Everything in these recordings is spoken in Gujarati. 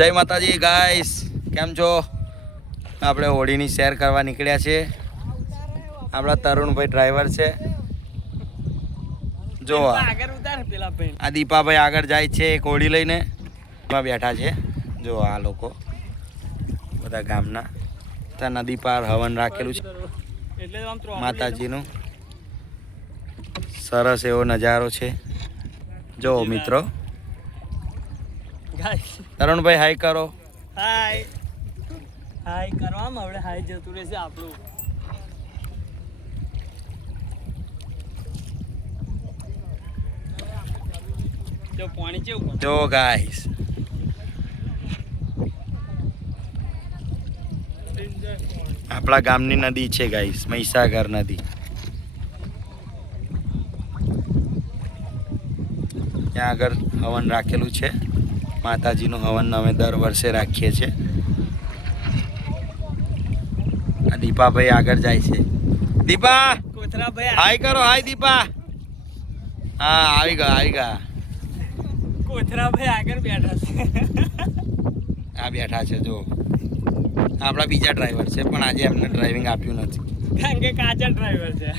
જય માતાજી ગાઈસ, કેમ છો? આપણે હોળીની શેર કરવા નીકળ્યા છે. આપણા તરુણભાઈ ડ્રાઈવર છે. જો આ દીપાભાઈ આગળ જાય છે એક હોળી લઈને. એમાં બેઠા છે જો આ લોકો બધા ગામના. ત્યાં નદી પાર હવન રાખેલું છે માતાજીનું. સરસ એવો નજારો છે. જો મિત્રો, તરુણભાઈ હાઈ કરો. હાય હાય કરવામાં આપણે હાય જતું રહેશે આપણું. જો પાણી કેવું જો ગાઈસ, આપણા ગામની નદી છે ગાઈસ, મહીસાગર નદી. ત્યાં આગળ હવન રાખેલું છે. માતાજીનું હવન અમે દર વર્ષે રાખીએ છીએ. આ દીપાભાઈ આગળ જાય છે. દીપા કોથરાભાઈ હાય કરો. હાય દીપા. હા આવી ગયા. કોથરાભાઈ આગળ બેઠા છે. આ બેઠા છે જો. આપણા બીજા ડ્રાઈવર છે પણ આજે એમને ડ્રાઇવિંગ આપ્યું નથી કારણ કે કાચા ડ્રાઈવર છે.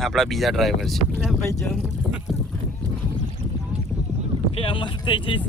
આપણા બીજા ડ્રાઈવર છે. એટલે ભાઈ જમ ફેમસ થઈ જઈશ.